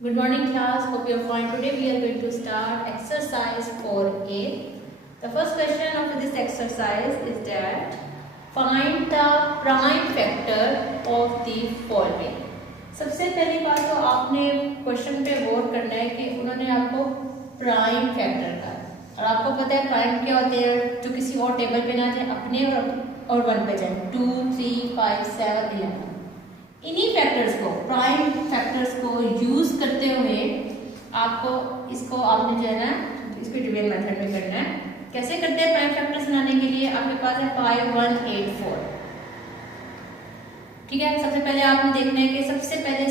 Good morning class, hope you are fine. Today we are going to start exercise 4a. The first question of this exercise is that find the prime factor of the following. सबसे पहली बात तो आपने question पे गौर करना है कि उन्होंने आपको प्राइम फैक्टर का, और आपको पता है प्राइम क्या होते हैं जो किसी और टेबल पे ना जाए, अपने और वन पे जाए, 2, 3, 5, 7, 11। इन्हीं फैक्टर्स को, प्राइम फैक्टर्स को यूज करते हुए आपको आपने जो है ना इसको डिवीजन मेथड में करना है। कैसे करते हैं प्राइम फैक्टर्स बनाने के लिए? आपके पास है 5, 1, 8, 4। ठीक है, सबसे पहले आपने देखना है कि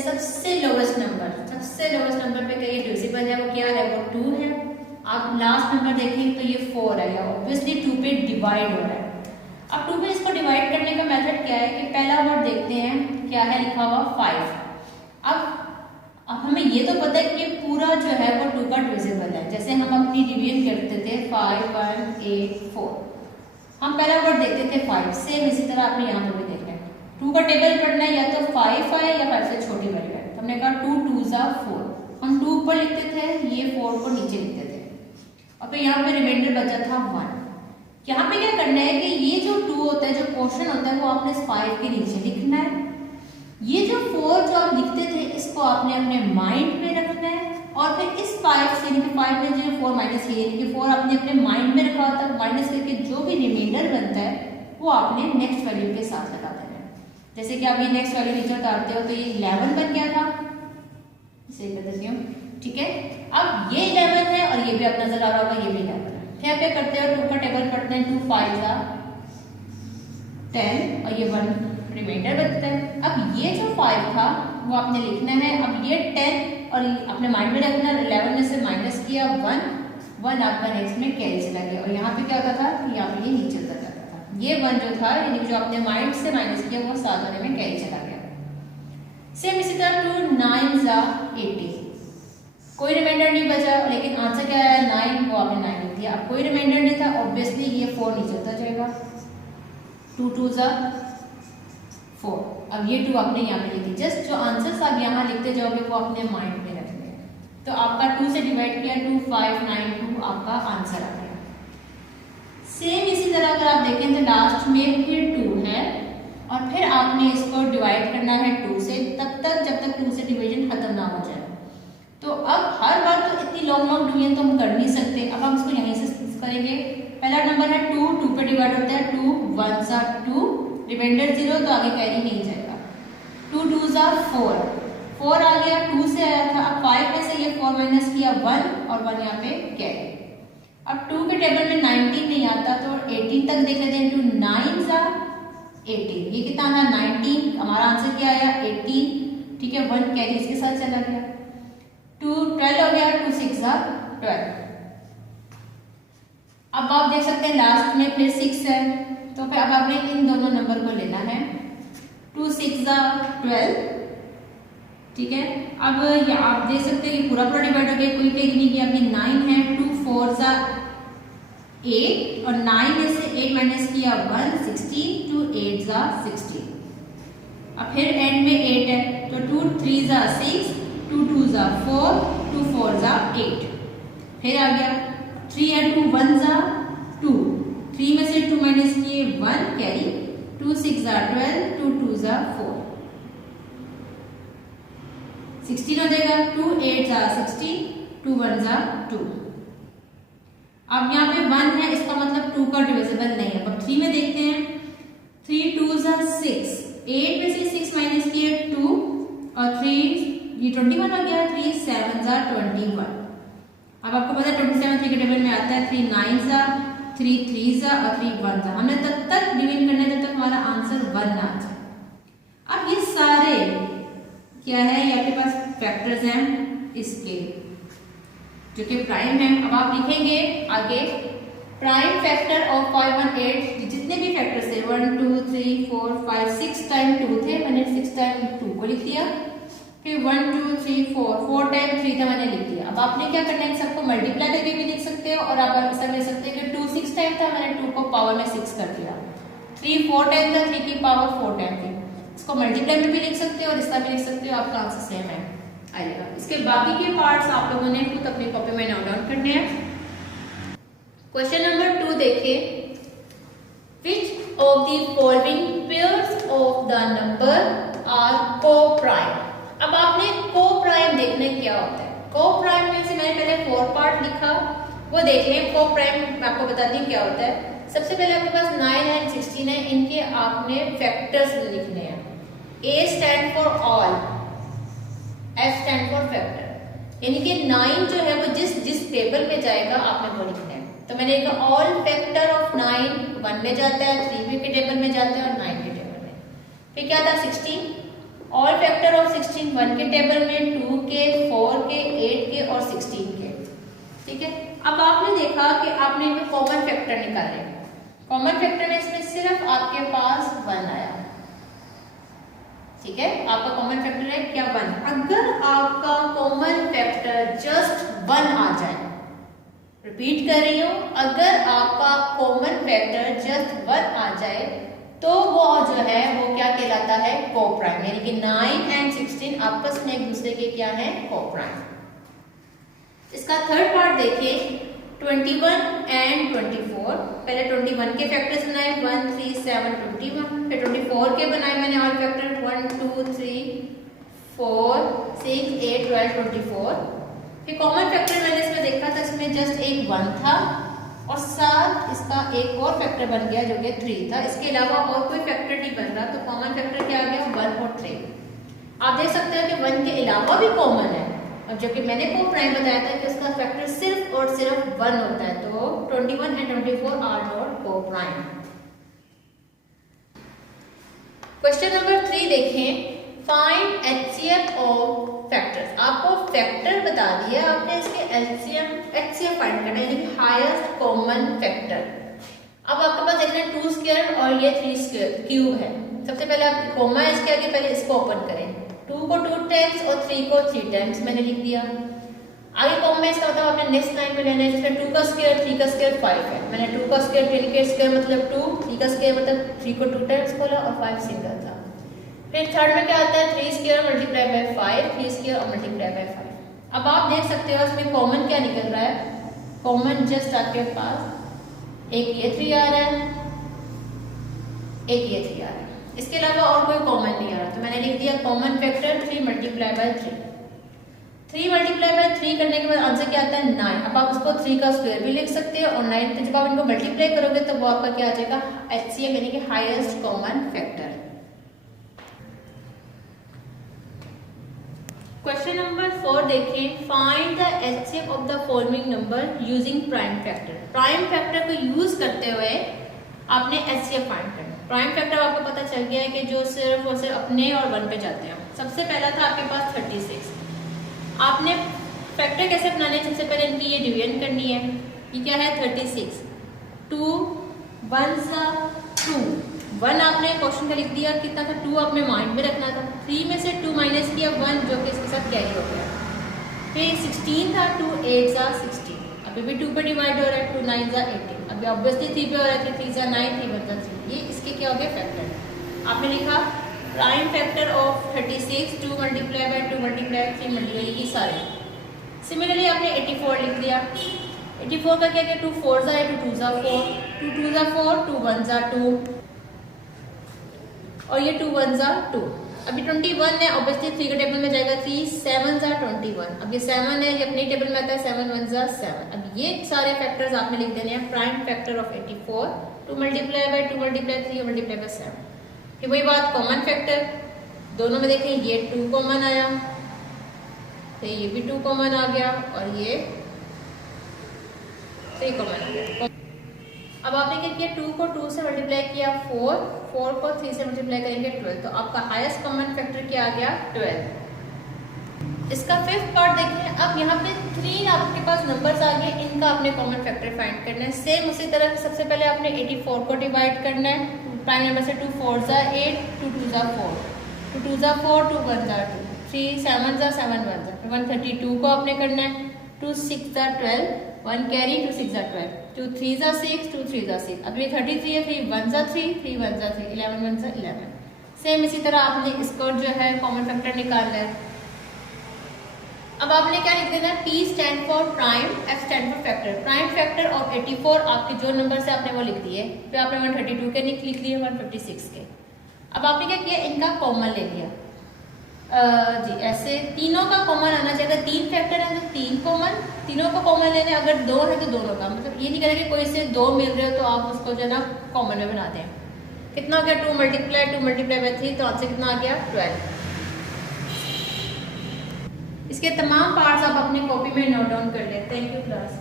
सबसे लोवेस्ट नंबर पे कहीं डिविजिबल है, वो क्या है? वो 2 है। आप लास्ट नंबर देखें तो ये 4 है, या ऑब्वियसली 2 पे डिवाइड हो रहा है। अब 2 पे इसको डिवाइड करने का मेथड क्या है कि पहला वर्ड देखते हैं, क्या है लिखा हुआ 5। अब हमें ये तो पता है कि पूरा जो है वो 2 का डिविजिबल है। जैसे हम अपनी डिवीजन करते थे 5, 1, 8, 4, हम पहला वर्ड देखते थे 5। सेम इसी तरह आपने यहाँ पे भी देखना है, 2 का टेबल पढ़ना है, या तो 5 है या 5 से छोटी वैल्यू है। तो हमने कहा 2 2 4, हम 2 ऊपर लिखते थे, ये 4 को नीचे लिखते थे, और फिर यहाँ पे रिमाइंडर बचा था 1। यहाँ पे क्या करना है कि ये जो 2 होता है, जो पोर्शन होता है, वो आपने इस 5 के नीचे लिखना है। ये जो 4 जो आप लिखते थे, इसको आपने अपने माइंड में रखना है, और फिर इस 5 से, यानी कि 5 में जो 4 माइनस किया, यानी कि 4 आपने अपने माइंड में रखा होता है, माइनस करके जो भी रिमाइंडर बनता है वो आपने नेक्स्ट वैल्यू के साथ लगा देना है। जैसे कि आप ये नेक्स्ट वैल्यू नीचे उतारते हो तो ये 11 बन गया था, इसे कर देती हूँ। ठीक है, अब ये 11 है और ये भी आप नजर आ रहा होगा, ये भी 11 है। फिर क्या करते हो, 2 का टेबल पढ़ते हैं, 2 5 जा 10, और ये 1 रिमाइंडर बचता है। अब ये जो 5 था वो आपने लिखना है। अब ये 10 और अपने माइंड में रखना, 11 में से माइनस किया 1 आपका नेक्स्ट में कैरी चला गया, और यहाँ पे क्या होता था कि यहाँ पे ये नीचे उतर जाता था। ये 1 जो था, यानी जो आपने माइंड से माइनस किया, वो साथ होने में कैरी चला गया। सेम इसी तरह 2 9 जा 18, कोई रिमाइंडर नहीं बचा, लेकिन आंसर क्या आया 9, वो आपने 9 लिख दिया। अब कोई रिमाइंडर नहीं था, ऑब्वियसली ये 4 नीचे उतर जाएगा, 2 2 जा 4। अब ये 2 आपने यहाँ पे लिख दी। जस्ट जो आंसर्स आप यहाँ लिखते जाओगे वो अपने माइंड में रखने हैं। तो आपका 2 से डिवाइड किया, 2 5 9 2 आपका आंसर आ गया। सेम इसी तरह अगर आप देखें तो लास्ट में फिर 2 है, और फिर आपने इसको डिवाइड करना है 2 से, तब तक जब तक 2 से डिवीजन खत्म ना हो जाए। तो अब हर बार तो इतनी लॉन्ग डिवीजन तो हम कर नहीं सकते। अब हम इसको यहीं से करेंगे। पहला नंबर है 2, 2 पे डिवाइड होता है, 2 1 जा 2, रिमाइंडर 0 तो आगे कैरी नहीं जाएगा। 2 2 जा 4 आ गया, 2 से आया था। अब 5 में से ये 4 माइनस किया 1, और 1 यहाँ पे कैरी। अब 2 के टेबल में 19 नहीं आता, तो 18 तक देख लेते हैं। 2 9 जा 18, ये कितना था 19, हमारा आंसर क्या आया 18। ठीक है, 1 कैरी इसके साथ चला गया। 2 12 हो गया, 2 6 जा 12। अब आप देख सकते हैं लास्ट में फिर 6 है, तो फिर अब आपने इन दोनों नंबर को लेना है। 2 6 जा 12। ठीक है, अब ये आप देख सकते हैं कि पूरा डिवाइड हो गया, कोई टेक नहीं किया। अभी 9 है, 2 4 जा 8, और 9 में से 8 माइनस किया 1 16, 2 8 जा 16। अब फिर एंड में 8 है, तो 2 3 जा 6, 2 2 जा 4, 2 4 जा 8। फिर आ गया 3 है, 2 1 जा 2, 3 में से 2 माइनस किए 1 कैरी, 2 6 जा 12, 2 2 जा 4, 16 हो जाएगा। 2 8 जा 16, 2 1 जा 2। अब यहाँ पे 1 है, इसका मतलब 2 का डिविजिबल नहीं है। अब 3 में देखते हैं, 3 2 जा 6, 8 में से 6 माइनस किए 2, और 3 ये 21 हो गया, 3 7 जा 21। अब आपको पता है 27 3 के टेबल में आता है, 3 9 जा 3 3 जा और 3 1 जा। हमने तब तक डिवीजन करना है जब तक हमारा आंसर 1 ना आ जाए। अब ये सारे क्या है, ये आपके पास फैक्टर्स हैं इसके जो कि प्राइम है। अब आप लिखेंगे आगे प्राइम फैक्टर ऑफ 5 1 8, जितने भी फैक्टर्स थे 1 2 3 4 5 6 टाइम 2 थे, मैंने 6 टाइम 2 को लिख दिया। फिर 1 2 3 4 टाइम 3 था, मैंने लिख दिया। अब आपने क्या करना है, सबको मल्टीप्लाई करके भी लिख सकते हो, और आप ऐसा लिख सकते हैं कि 2 6 टाइम था, मैंने 2 को पावर में 6 कर दिया। 3 4 टाइम था, 3 की पावर 4 टाइम थी। इसको मल्टीप्लाई में भी लिख सकते हो और इसका भी लिख सकते हो, आपका आंसर सेम है। आएगा। इसके बाकी के पार्ट्स आप लोगों ने खुद अपनी कॉपी में नोट डाउन करने हैं। क्वेश्चन नंबर 2 देखिए, which of the following pairs of the number are coprime. अब आपने को-प्राइम देखना क्या होता है। को-प्राइम में से मैंने पहले 4 पार्ट लिखा, वो देख लें। को-प्राइम मैं आपको बताती हूँ क्या होता है। सबसे पहले आपके पास 9 एंड 16 है, इनके आपने फैक्टर्स लिखने हैं। A stand for all, F stand for factor, यानी कि 9 जो है वो जिस टेबल में जाएगा आपने वो लिखना है। तो मैंने कहा ऑल फैक्टर ऑफ 9 1 में जाता है, 3 के टेबल में जाता है और 9 के टेबल में। फिर क्या था 16, ऑल फैक्टर ऑफ 16 1 के टेबल में, 2 के, 4 के, 8 के और 16 के। ठीक है, अब आपने देखा कि आपने इनके कॉमन फैक्टर निकाले। कॉमन फैक्टर में इसमें सिर्फ आपके पास 1 आया। ठीक है, आपका कॉमन फैक्टर है क्या 1। अगर आपका कॉमन फैक्टर जस्ट 1 आ जाए, रिपीट कर रही हूं, अगर आपका कॉमन फैक्टर जस्ट 1 आ जाए तो वो जो है वो क्या कहलाता है, को-प्राइम, यानी कि 9 एंड 16 आपस में एक दूसरे के क्या है, को-प्राइम। इसका थर्ड पार्ट देखिए, 21 एंड 24। पहले 21 के फैक्टर्स बनाए 1 3 7 21, फिर 24 के बनाए मैंने ऑल फैक्टर 1 2 3 4 6 8 12 24। फिर कॉमन फैक्टर मैंने इसमें देखा था, इसमें जस्ट एक 1 था और साथ इसका एक और फैक्टर बन गया जो कि 3 था। इसके अलावा और कोई फैक्टर नहीं बन रहा, तो कॉमन फैक्टर क्या आ गया 1 और 3। आप देख सकते हो कि 1 के अलावा भी कॉमन है, और जो कि मैंने को-प्राइम बताया था कि उसका फैक्टर सिर्फ और सिर्फ 1 होता है। तो 21 and 24 are not coprime. Question number 3 देखें, फाइंड एचसीएफ ऑफ फैक्टर्स। आपको फैक्टर बता दिया, आपने इसके एचसीएफ फाइंड करना है, यानी हाईएस्ट कॉमन फैक्टर। अब आपके पास देखना है 2 स्क्वायर और ये 3 स्क्वायर क्यूब है। सबसे पहले आप कॉमा इसके आगे, पहले इसको ओपन करें। 2 को 2 टाइम्स और 3 को 3 टाइम्स मैंने लिख दिया। आगे कॉमा इसका मतलब आपने नेक्स्ट लाइन में लेना है, जिसमें 2 का स्क्वायर 3 का स्क्वायर 5 है। मैंने 2 का स्क्वायर 3 के स्क्वायर मतलब 2, 3 का स्क्वायर मतलब 3 को 2 टाइम्स खोला और 5 सिंगल था। फिर थर्ड में क्या आता है 3 स्क्वायर मल्टीप्लाई बाय 5, 3 स्क्वायर और मल्टीप्लाई बाय 5। अब आप देख सकते हो इसमें कॉमन क्या निकल रहा है। कॉमन जस्ट आपके पास एक ये 3 आ रहा है, एक ये 3 आ रहा है, इसके अलावा और कोई कॉमन नहीं आ रहा। तो मैंने लिख दिया common factor 3 multiply by 3। 3 multiply by 3 करने के बाद आंसर क्या आता है 9। अब आप उसको 3 का स्क्वायर भी लिख सकते हो और 9 पे जब आप इनको मल्टीप्लाई करोगे तो वो आपका क्या आ जाएगा एचसीएफ, यानी कि highest common factor. Question number 4 देखें, find the HCF of the following number using prime factor. Prime factor को यूज करते हुए आपने एचसीएफ फाइंड करना। प्राइम फैक्टर आपको पता चल गया है कि जो सिर्फ और सिर्फ अपने और 1 पे जाते हैं। सबसे पहला था आपके पास 36। आपने फैक्टर कैसे बनाने हैं, सबसे पहले इनकी ये डिवीजन करनी है। ये क्या है 36, 2 1 2, 1 आपने क्वेश्चन का लिख दिया, कितना था 2 आपने माइंड में रखना था। 3 में से 2 माइनस किया 1 जो कि इसके साथ कैरी हो गया। फिर 16 था, 2 8 16, अभी भी 2 पे डिवाइड हो रहा है, 2 9 18, अभी ऑब्वियसली 3 पे हो रहा है, 3 9 3 1 3। ये इसके क्या हो गया फैक्टर। आपने लिखा prime factor of 36, 2 multiply by 2 multiply 3 multiply, ये सारे। सिमिलरली आपने 84 लिख दिया। 84 का क्या किया 2 4 है, 2 2 4, 2 2 4, 2 1 2 और ये 2 1 2। अभी 21 है, ऑब्वियसली 3 के टेबल में जाएगा, 3 7 21। अब ये 7 है, ये अपने टेबल में आता है, 7 1 7। अब ये सारे फैक्टर्स आपने लिख देने हैं। Prime factor of 84, 2 multiply by 2 multiply 3 multiply by 7। फिर वही बात कॉमन फैक्टर, दोनों में देखें ये 2 कॉमन आया, तो ये भी 2 कॉमन आ गया और ये 3 कॉमन आ गया। अब आपने क्या किया 2 को 2 से मल्टीप्लाई किया 4, 4 को 3 से मल्टीप्लाई करेंगे 12, तो आपका हाईएस्ट कॉमन फैक्टर क्या आ गया 12। इसका फिफ्थ पार्ट देखिए। अब यहाँ पे 3 आपके पास नंबर्स आ गए, इनका आपने कॉमन फैक्टर फाइंड करना है। सेम उसी तरह सबसे पहले आपने 84 को डिवाइड करना है प्राइम नंबर से। 2 4 8, 2 2 4, 2 2 4, 2 1 2, 3 7 7 1 132 को आपने करना है। 2 6 12, 1 कैरी, 2 6 12, 2 3 6, 2 3 6। अब ये 33 है, 3 1 3, 3 1 3, 11 1 11। सेम इसी तरह आपने इसको जो है कॉमन फैक्टर निकालना है। अब आपने क्या लिख देना है, P stand for prime, F stand for factor. Prime factor of 84 आपके जो नंबर से आपने वो लिख दिए, फिर आपने 132 के लिख दिए, 156 के। अब आपने क्या किया, इनका कॉमन ले लिया जी, ऐसे तीनों का कॉमन आना चाहिए। अगर 3 फैक्टर है तो 3 कॉमन, तीनों को कॉमन लेने, अगर 2 है तो दोनों का, मतलब ये नहीं करें कि कोई से 2 मिल रहे हो तो आप उसको जो है ना कॉमन में बनाते हैं। कितना हो गया, 2 मल्टीप्लाई बाई 3, तो आंसर कितना आ गया, 12। इसके तमाम पार्ट्स आप अपनी कॉपी में नोट डाउन कर लें। Thank you class.